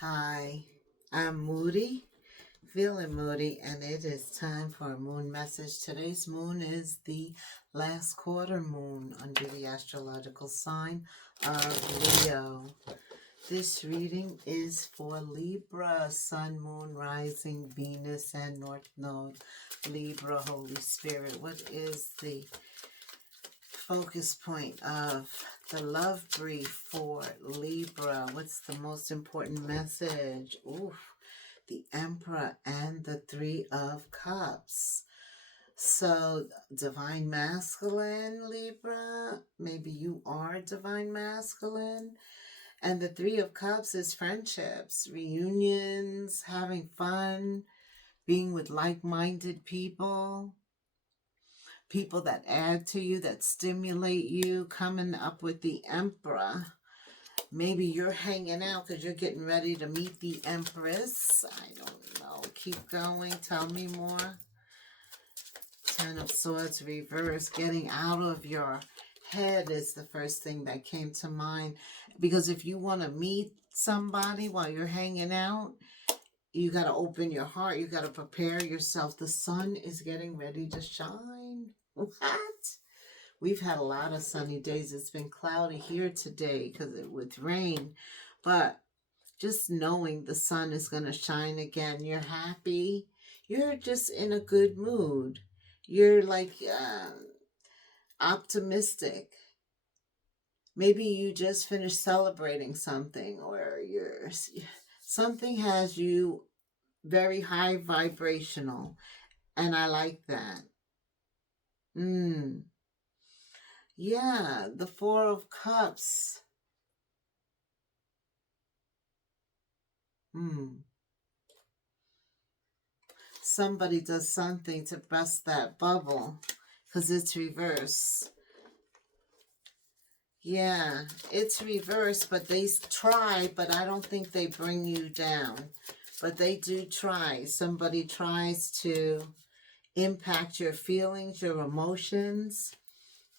Hi, I'm Moody, feeling moody, and it is time for a moon message. Today's moon is the last quarter moon under the astrological sign of Leo. This reading is for Libra, Sun, Moon, Rising, Venus, and North Node. Libra, Holy Spirit. What is the focus point of the love brief for Libra? What's the most important message? Oof, the Emperor and the Three of Cups. So, divine masculine, Libra. Maybe you are divine masculine. And the Three of Cups is friendships, reunions, having fun, being with like-minded people, people that add to you, that stimulate you. Coming up with the Emperor. Maybe you're hanging out because you're getting ready to meet the Empress. I don't know. Keep going. Tell me more. Ten of Swords reverse. Getting out of your head is the first thing that came to mind. Because if you want to meet somebody while you're hanging out, you got to open your heart. You got to prepare yourself. The sun is getting ready to shine. What? We've had a lot of sunny days. It's been cloudy here today because with rain. But just knowing the sun is going to shine again, you're happy. You're just in a good mood. You're like optimistic. Maybe you just finished celebrating something, or something has you very high vibrational, and I like that. Yeah, the Four of Cups. Somebody does something to bust that bubble because it's reverse. Yeah, it's reverse, but they try, but I don't think they bring you down. But they do try. Somebody tries to impact your feelings, your emotions.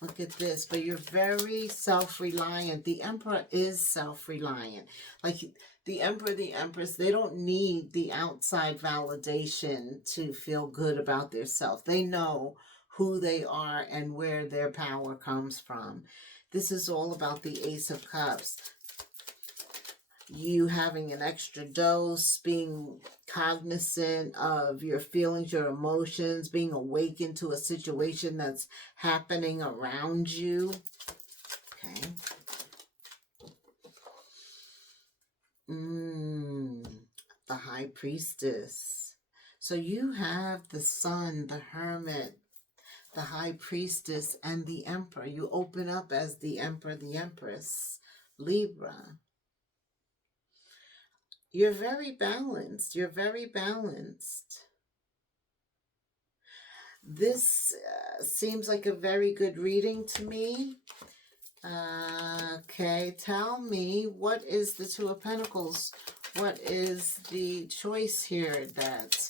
Look at this. But you're very self-reliant. The Emperor is self-reliant. Like the Emperor, the Empress, they don't need the outside validation to feel good about themselves. They know who they are and where their power comes from. This is all about the Ace of Cups. You having an extra dose, being cognizant of your feelings, your emotions, being awakened to a situation that's happening around you. Okay. The High Priestess. So you have the Sun, the Hermit, the High Priestess, and the Emperor. You open up as the Emperor, the Empress, Libra. You're very balanced. You're very balanced. This seems like a very good reading to me. Okay, tell me, what is the Two of Pentacles? What is the choice here that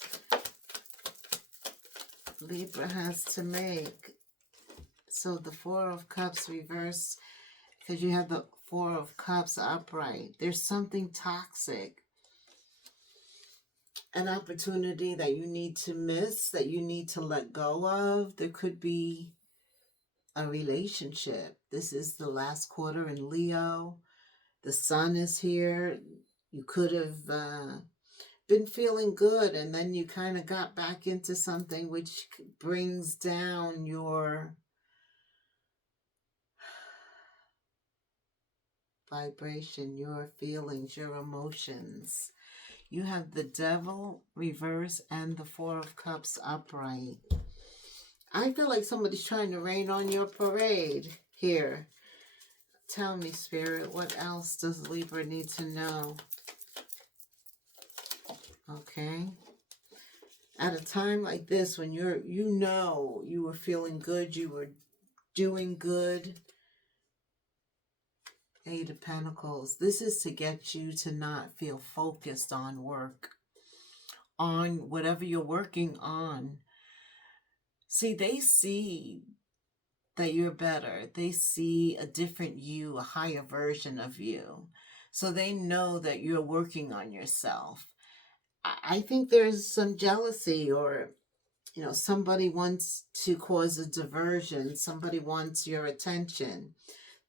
Libra has to make? So the Four of Cups reverse, because you have the Four of Cups upright. There's something toxic. An opportunity that you need to miss, that you need to let go of. There could be a relationship. This is the last quarter in Leo. The sun is here. You could have been feeling good, and then you kind of got back into something which brings down your vibration, your feelings, your emotions. You have the Devil reverse and the Four of Cups upright. I feel like somebody's trying to rain on your parade here. Tell me, Spirit, what else does Libra need to know? Okay. At a time like this, when you were feeling good, you were doing good. Eight of Pentacles. This is to get you to not feel focused on work, on whatever you're working on. See, they see that you're better. They see a different you, a higher version of you. So they know that you're working on yourself. I think there's some jealousy, or somebody wants to cause a diversion. Somebody wants your attention.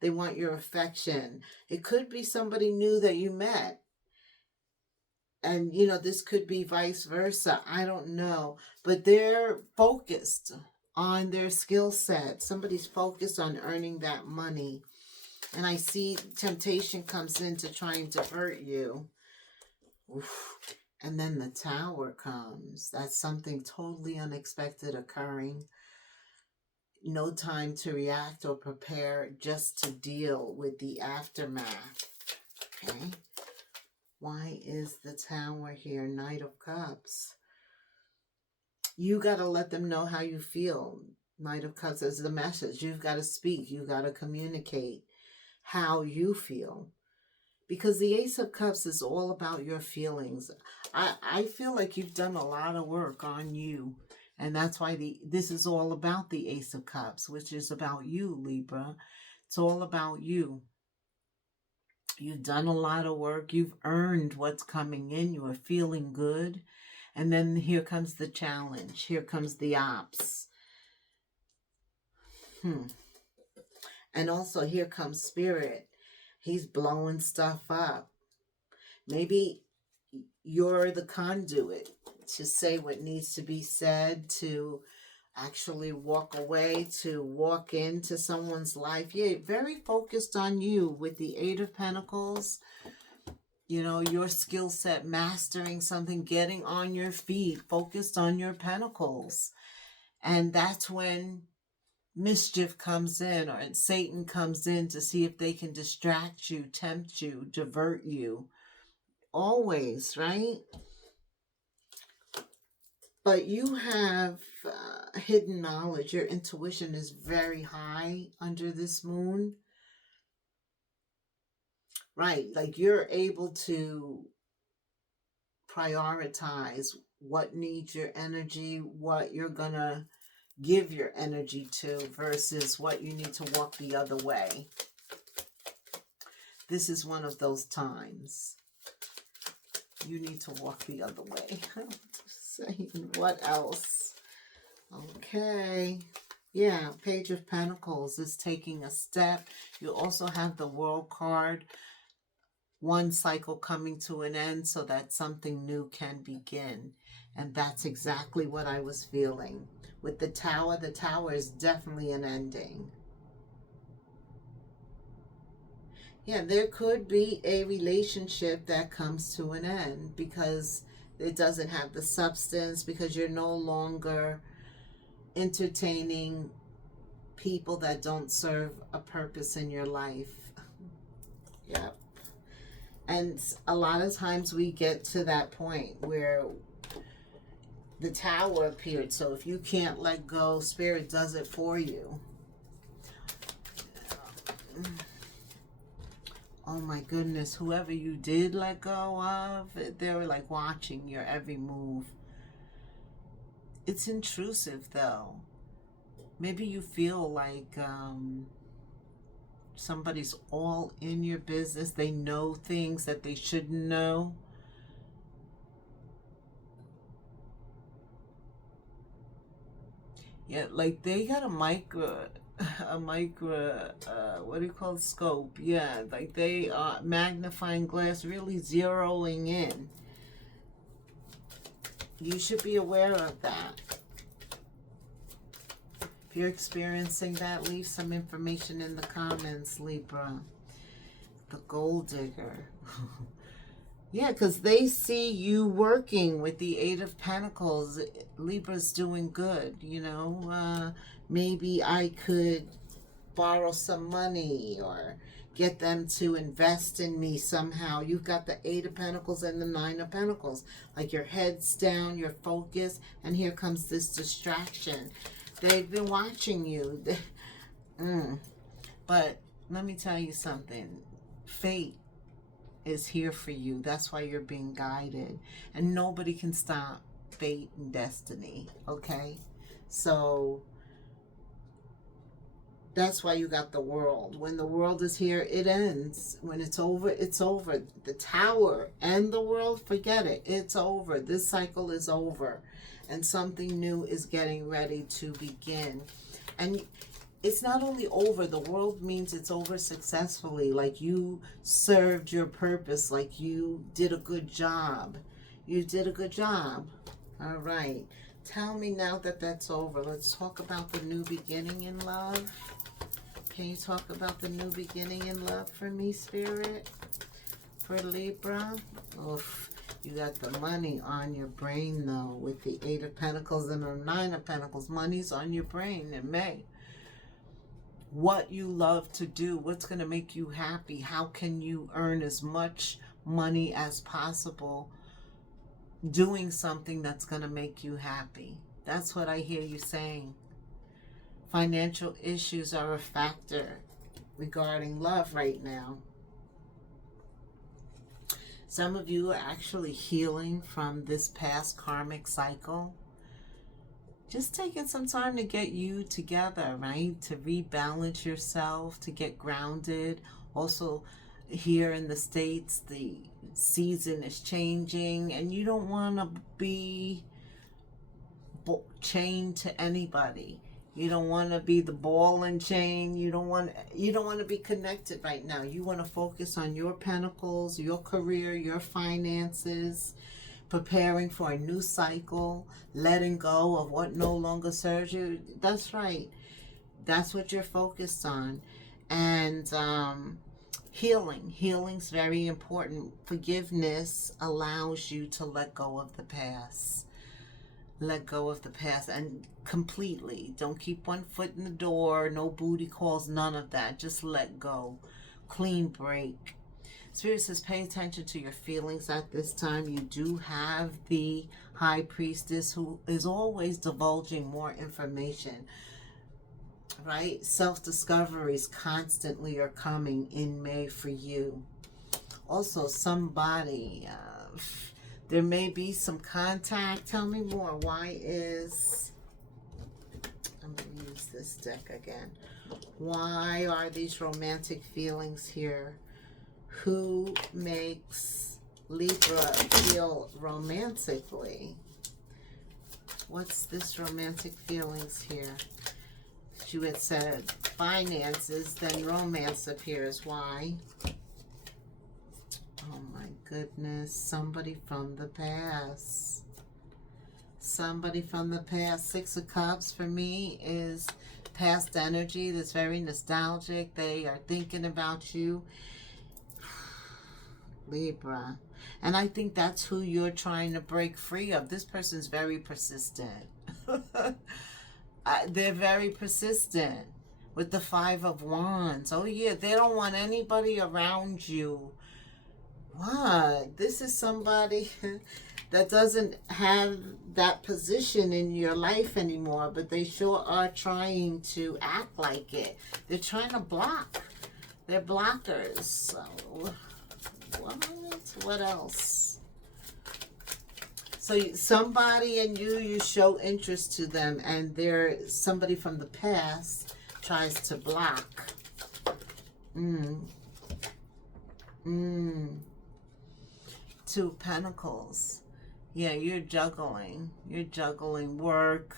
They want your affection. It could be somebody new that you met. And, this could be vice versa. I don't know. But they're focused on their skill set. Somebody's focused on earning that money. And I see temptation comes in to try and divert you. Oof. And then the Tower comes. That's something totally unexpected occurring. No time to react or prepare, just to deal with the aftermath. Okay. Why is the Tower here? Knight of Cups. You got to let them know how you feel. Knight of Cups is the message. You've got to speak. You've got to communicate how you feel. Because the Ace of Cups is all about your feelings. I feel like you've done a lot of work on you. And that's why this is all about the Ace of Cups, which is about you, Libra. It's all about you. You've done a lot of work. You've earned what's coming in. You are feeling good. And then here comes the challenge. Here comes the ops. And also here comes Spirit. He's blowing stuff up. Maybe you're the conduit to say what needs to be said, to actually walk away, to walk into someone's life. Yeah, very focused on you with the Eight of Pentacles. Your skill set, mastering something, getting on your feet, focused on your pentacles. And that's when mischief comes in, or Satan comes in to see if they can distract you, tempt you, divert you. Always, right? But you have hidden knowledge. Your intuition is very high under this moon. Right, like you're able to prioritize what needs your energy, what you're going to give your energy to versus what you need to walk the other way. This is one of those times. You need to walk the other way. Saying what else? Okay. Yeah, Page of Pentacles is taking a step. You also have the World card. One cycle coming to an end so that something new can begin. And that's exactly what I was feeling. With the Tower is definitely an ending. Yeah, there could be a relationship that comes to an end because it doesn't have the substance, because you're no longer entertaining people that don't serve a purpose in your life. Yep. And a lot of times we get to that point where the Tower appeared. So if you can't let go, Spirit does it for you. Oh my goodness, whoever you did let go of, they were like watching your every move. It's intrusive though. Maybe you feel like somebody's all in your business. They know things that they shouldn't know. Yeah, like they got a micro, what do you call it? Scope. Yeah, like they are magnifying glass, really zeroing in. You should be aware of that. If you're experiencing that, leave some information in the comments, Libra. The Gold Digger. Yeah, because they see you working with the Eight of Pentacles. Libra's doing good, maybe I could borrow some money or get them to invest in me somehow. You've got the Eight of Pentacles and the Nine of Pentacles. Like your head's down, you're focused, and here comes this distraction. They've been watching you. But let me tell you something. Fate is here for you. That's why you're being guided. And nobody can stop fate and destiny. Okay? So That's why you got the world. When the world is here, it ends. When it's over, it's over. The tower and the world, forget it. It's over. This cycle is over. And something new is getting ready to begin. And it's not only over, the world means it's over successfully. Like you served your purpose, like you did a good job. You did a good job. All right. Tell me now that that's over. Let's talk about the new beginning in love. Can you talk about the new beginning in love for me, Spirit? For Libra? Oof. You got the money on your brain, though, with the 8 of Pentacles and the 9 of Pentacles. Money's on your brain in May. What you love to do, what's going to make you happy, how can you earn as much money as possible doing something that's going to make you happy. That's what I hear you saying. Financial issues are a factor regarding love right now. Some of you are actually healing from this past karmic cycle. Just taking some time to get you together, right? To rebalance yourself, to get grounded. Also, here in the States, the season is changing, and you don't want to be chained to anybody. You don't want to be the ball and chain. You don't want to be connected right now. You want to focus on your pentacles, your career, your finances, preparing for a new cycle, letting go of what no longer serves you. That's right. That's what you're focused on. And healing's very important. Forgiveness allows you to let go of the past. Let go of the past, and completely. Don't keep one foot in the door. No booty calls, none of that. Just let go. Clean break. Spirit says pay attention to your feelings at this time. You do have the High Priestess who is always divulging more information. Right? Self-discoveries constantly are coming in May for you. Also, somebody... there may be some contact. Tell me more. Why is... I'm going to use this deck again. Why are these romantic feelings here? Who makes Libra feel romantically? What's this romantic feelings here? You had said finances, then romance appears. Why? Oh my goodness, somebody from the past. Somebody from the past. 6 of Cups for me is past energy that's very nostalgic. They are thinking about you. Libra. And I think that's who you're trying to break free of. This person's very persistent. They're very persistent with the 5 of Wands. Oh yeah, they don't want anybody around you. What? This is somebody that doesn't have that position in your life anymore, but they sure are trying to act like it. They're trying to block. They're blockers. So, what else? So somebody and you show interest to them, and somebody from the past tries to block. Two of Pentacles. Yeah, you're juggling. You're juggling work,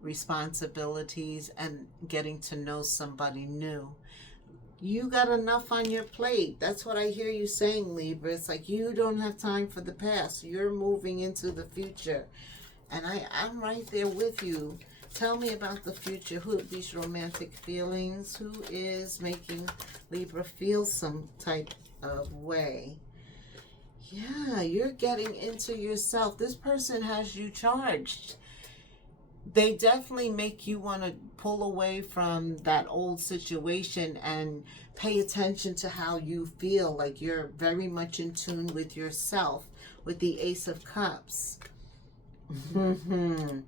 responsibilities, and getting to know somebody new. You got enough on your plate. That's what I hear you saying, Libra. It's like you don't have time for the past. You're moving into the future. And I'm right there with you. Tell me about the future. Who are these romantic feelings? Who is making Libra feel some type of way? Yeah, you're getting into yourself. This person has you charged. They definitely make you want to pull away from that old situation and pay attention to how you feel. Like you're very much in tune with yourself with the Ace of Cups. And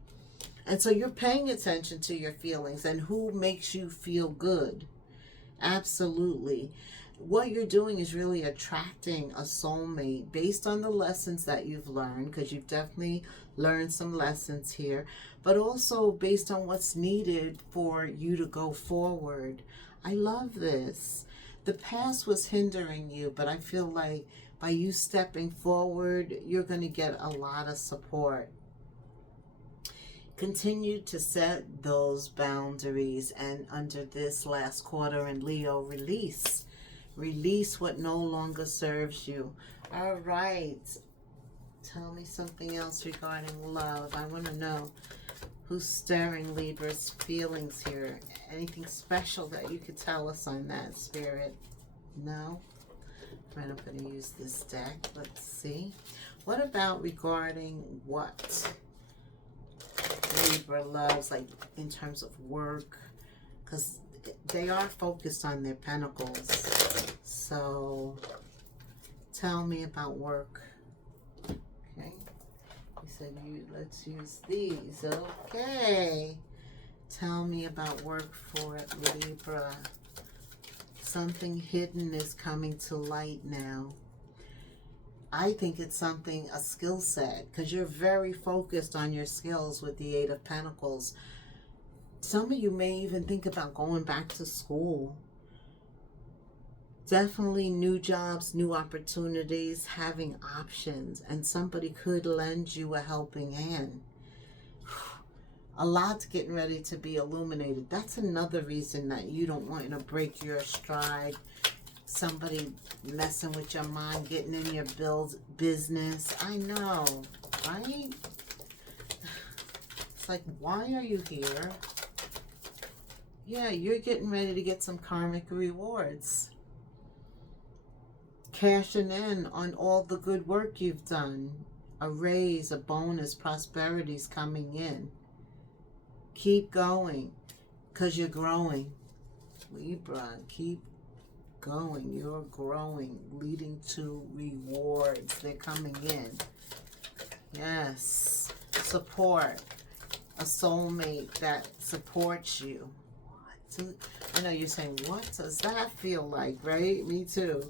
so you're paying attention to your feelings and who makes you feel good. Absolutely. what you're doing is really attracting a soulmate based on the lessons that you've learned, because you've definitely learned some lessons here, but also based on what's needed for you to go forward. I love this. The past was hindering you, but I feel like by you stepping forward, you're going to get a lot of support. Continue to set those boundaries, and under this last quarter in Leo, release. Release what no longer serves you. All right. Tell me something else regarding love. I want to know who's stirring Libra's feelings here. Anything special that you could tell us on that, Spirit? No? Right, I'm going to use this deck. Let's see. What about regarding what Libra loves, like in terms of work? Because they are focused on their pentacles. So tell me about work. Okay. You said let's use these. Okay. Tell me about work for Libra. Something hidden is coming to light now. I think it's something, a skill set, because you're very focused on your skills with the Eight of Pentacles. Some of you may even think about going back to school. Definitely new jobs, new opportunities, having options, and somebody could lend you a helping hand. A lot's getting ready to be illuminated. That's another reason that you don't want to break your stride. Somebody messing with your mind, getting in your business. I know, right? It's like, why are you here? Yeah, you're getting ready to get some karmic rewards. Cashing in on all the good work you've done. A raise, a bonus, prosperity's coming in. Keep going, because you're growing. Libra, keep going. You're growing, leading to rewards. They're coming in. Yes. Support. A soulmate that supports you. What? I know you're saying, what does that feel like, right? Me too.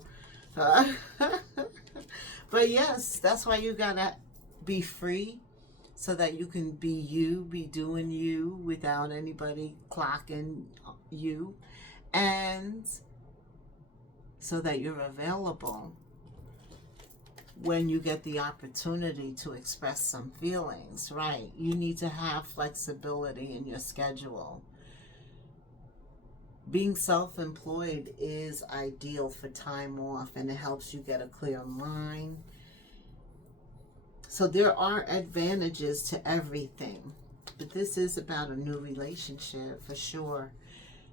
But yes, that's why you gotta be free, so that you can be you, be doing you without anybody clocking you, and so that you're available when you get the opportunity to express some feelings, right? You need to have flexibility in your schedule. Being self-employed is ideal for time off, and it helps you get a clear mind. So there are advantages to everything, but this is about a new relationship for sure.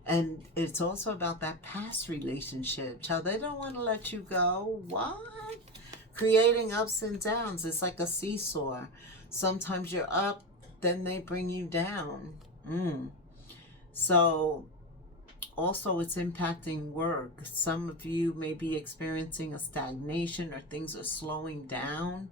And it's also about that past relationship. Child, they don't want to let you go. What? Creating ups and downs. It's like a seesaw. Sometimes you're up, then they bring you down. So also it's impacting work. Some of you may be experiencing a stagnation, or things are slowing down.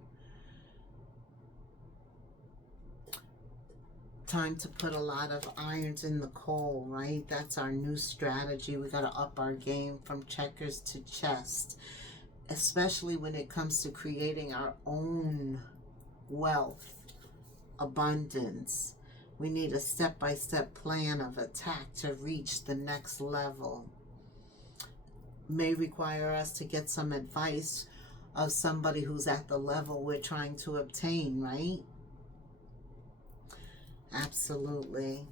Time to put a lot of irons in the coal, right? That's our new strategy. We got to up our game from checkers to chess, especially when it comes to creating our own wealth, abundance. We need a step-by-step plan of attack to reach the next level. May require us to get some advice of somebody who's at the level we're trying to obtain, right? Absolutely.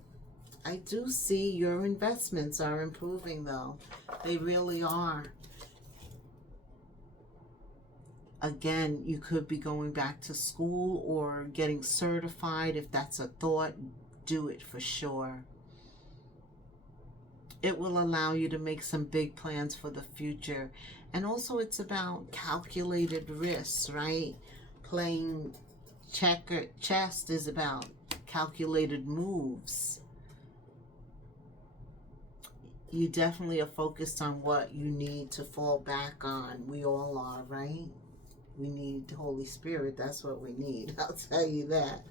I do see your investments are improving, though. They really are. Again, you could be going back to school or getting certified. If that's a thought, do it for sure. It will allow you to make some big plans for the future. And also it's about calculated risks, right? Playing chess is about calculated moves. You definitely are focused on what you need to fall back on. We all are, right? We need Holy Spirit. That's what we need. I'll tell you that.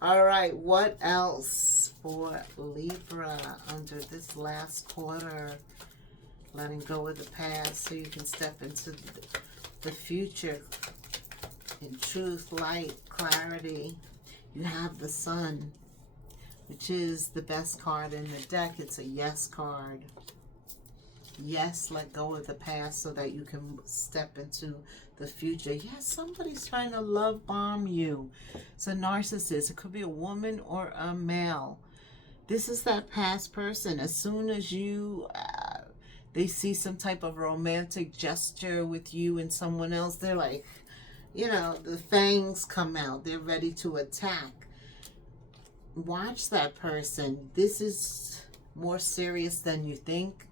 All right. What else for Libra under this last quarter? letting go of the past so you can step into the future in truth, light, clarity. You have the Sun, which is the best card in the deck. It's a yes card. Yes, let go of the past so that you can step into the future. Yes, somebody's trying to love bomb you. It's a narcissist. It could be a woman or a male. This is that past person. As soon as they see some type of romantic gesture with you and someone else, they're like, the fangs come out. They're ready to attack. Watch that person. This is more serious than you think,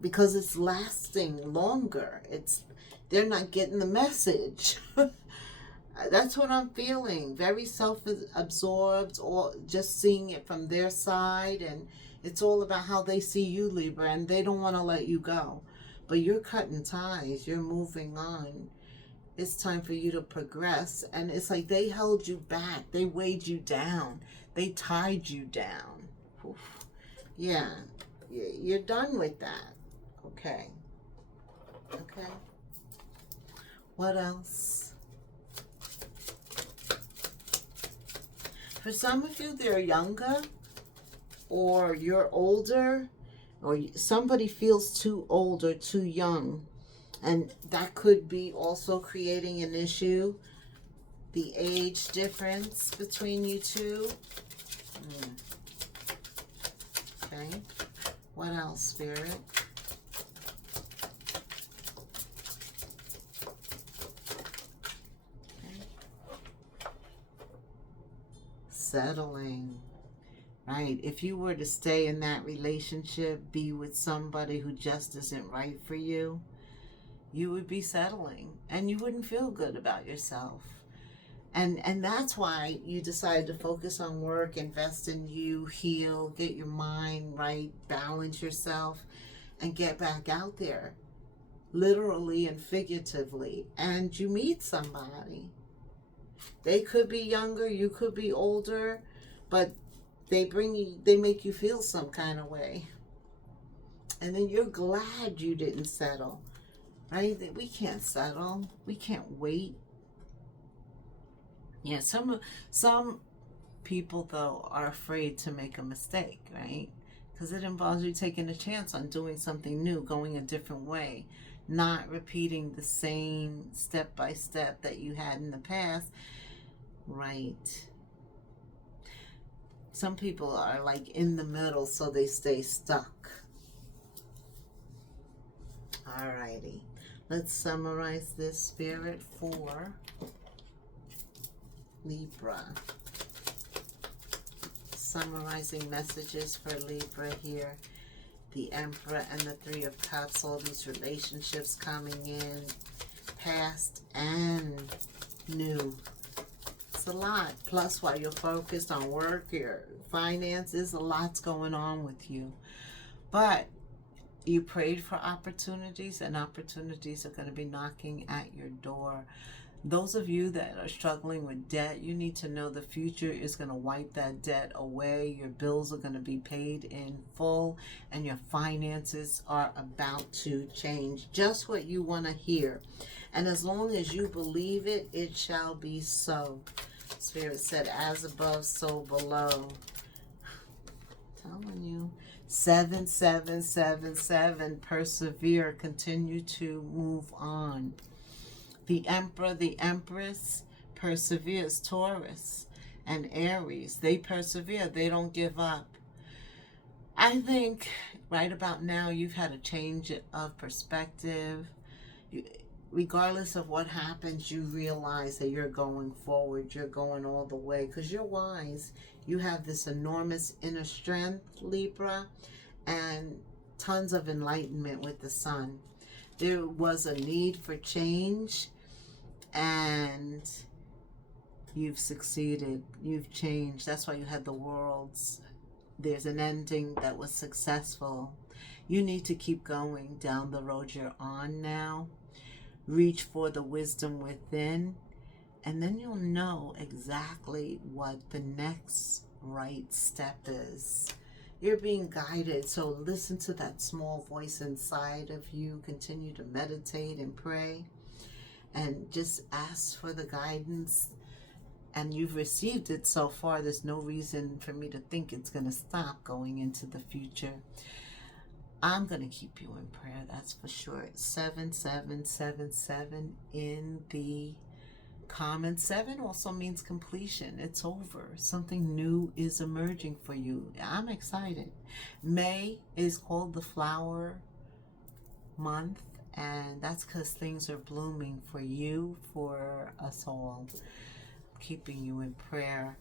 because it's lasting longer. They're not getting the message. That's what I'm feeling. Very self-absorbed, or just seeing it from their side, and it's all about how they see you, Libra, and they don't want to let you go. But you're cutting ties. You're moving on. It's time for you to progress. And it's like they held you back. They weighed you down. They tied you down. Oof. Yeah. You're done with that. Okay. Okay. What else? For some of you, they're younger, or you're older, or somebody feels too old or too young. And that could be also creating an issue. The age difference between you two. Okay. What else, Spirit? Okay. Settling. Right. If you were to stay in that relationship, be with somebody who just isn't right for you, you would be settling and you wouldn't feel good about yourself. And that's why you decided to focus on work, invest in you, heal, get your mind right, balance yourself, and get back out there, literally and figuratively. And you meet somebody. They could be younger, you could be older, but they make you feel some kind of way. And then you're glad you didn't settle. Right? We can't settle. We can't wait. Yeah, some people, though, are afraid to make a mistake, right? Because it involves you taking a chance on doing something new, going a different way, not repeating the same step by step that you had in the past. Right. Some people are like in the middle, so they stay stuck. Alrighty. Let's summarize this, Spirit, for Libra. Summarizing messages for Libra here. The Emperor and the Three of Cups, all these relationships coming in, past and new. It's a lot. Plus, while you're focused on work, your finances, a lot's going on with you. But you prayed for opportunities, and opportunities are going to be knocking at your door. Those of you that are struggling with debt, you need to know the future is going to wipe that debt away. Your bills are going to be paid in full, and your finances are about to change. Just what you want to hear. And as long as you believe it, it shall be so. Spirit said, as above, so below. Telling you. 7777, persevere, continue to move on. The Emperor, the Empress perseveres. Taurus and Aries, they persevere. They don't give up. I think right about now you've had a change of perspective. Regardless of what happens, you realize that you're going forward. You're going all the way because you're wise. You have this enormous inner strength, Libra, and tons of enlightenment with the Sun. There was a need for change, and you've succeeded. You've changed. That's why you had the Worlds. There's an ending that was successful. You need to keep going down the road you're on now. Reach for the wisdom within, and then you'll know exactly what the next right step is. You're being guided. So listen to that small voice inside of you. Continue to meditate and pray and just ask for the guidance. And you've received it so far. There's no reason for me to think it's going to stop going into the future. I'm going to keep you in prayer, that's for sure. 7777 in the comments. 7 also means completion. It's over. Something new is emerging for you. I'm excited. May is called the flower month, and that's because things are blooming for you, for us all. Keeping you in prayer.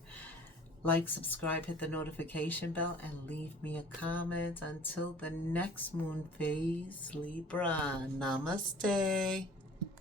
Like, subscribe, hit the notification bell, and leave me a comment. Until the next moon phase, Libra, namaste.